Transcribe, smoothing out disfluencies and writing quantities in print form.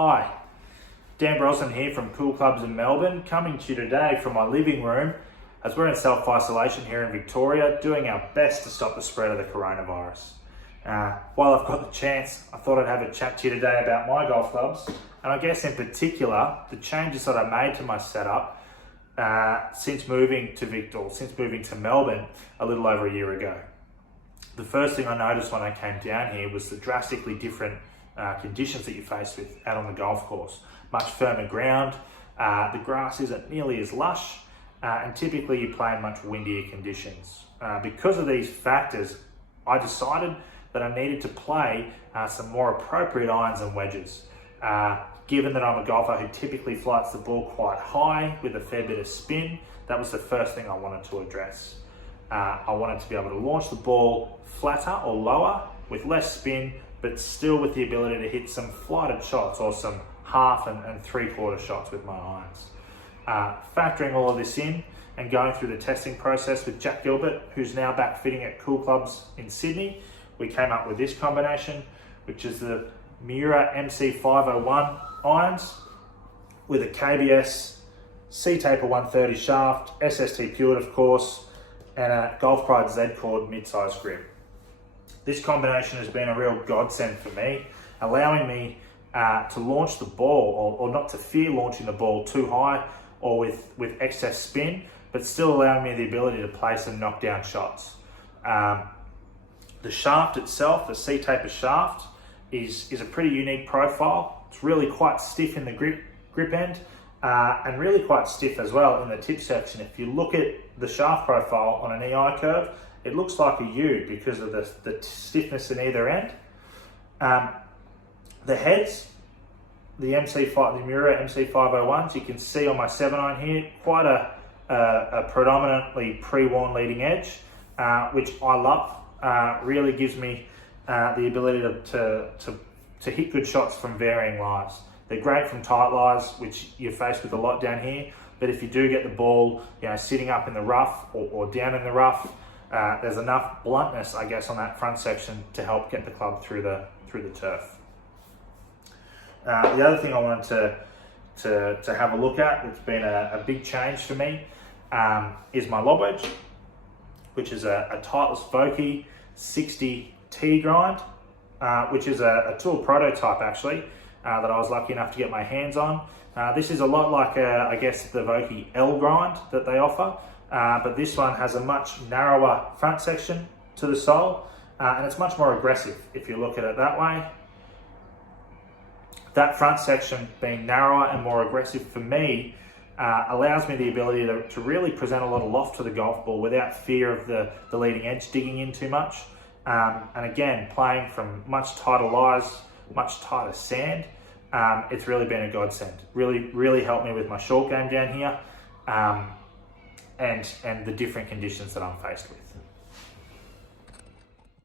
Hi, Dan Brosnan here from Cool Clubs in Melbourne, coming to you today from my living room as we're in self-isolation here in Victoria, doing our best to stop the spread of the coronavirus. While I've got the chance, I thought I'd have a chat to you today about my golf clubs, and I guess in particular, the changes that I made to my setup since moving to Melbourne a little over a year ago. The first thing I noticed when I came down here was the drastically different conditions that you face with out on the golf course. Much firmer ground, the grass isn't nearly as lush, and typically you play in much windier conditions. Because of these factors, I decided that I needed to play some more appropriate irons and wedges. Given that I'm a golfer who typically flights the ball quite high with a fair bit of spin, that was the first thing I wanted to address. I wanted to be able to launch the ball flatter or lower with less spin, but still with the ability to hit some flighted shots or some half and three-quarter shots with my irons. Factoring all of this in and going through the testing process with Jack Gilbert, who's now back fitting at Cool Clubs in Sydney, we came up with this combination, which is the Miura MC501 irons with a KBS C-Taper 130 shaft, SST Pure of course, and a Golf Pride Z-Cord mid-size grip. This combination has been a real godsend for me, allowing me to launch the ball or not to fear launching the ball too high or with excess spin, but still allowing me the ability to play some knockdown shots. The shaft itself, the C-Taper shaft, is a pretty unique profile. It's really quite stiff in the grip end and really quite stiff as well in the tip section. If you look at the shaft profile on an EI curve, it looks like a U because of the stiffness in either end. The heads, the Miura MC501s, you can see on my 7-iron here, quite a predominantly pre-worn leading edge, which I love. Really gives me the ability to hit good shots from varying lies. They're great from tight lies, which you're faced with a lot down here, but if you do get the ball, sitting up in the rough or down in the rough, there's enough bluntness, I guess, on that front section to help get the club through the turf. The other thing I wanted to have a look at, it's been a big change for me, is my lob wedge, which is a Titleist Vokey 60 T grind, which is a tool prototype actually, that I was lucky enough to get my hands on. This is a lot like, I guess, the Vokey L grind that they offer, but this one has a much narrower front section to the sole, and it's much more aggressive if you look at it that way. That front section being narrower and more aggressive for me allows me the ability to really present a lot of loft to the golf ball without fear of the leading edge digging in too much. And again, playing from much tighter lies, much tighter sand, it's really been a godsend. Really helped me with my short game down here and the different conditions that I'm faced with.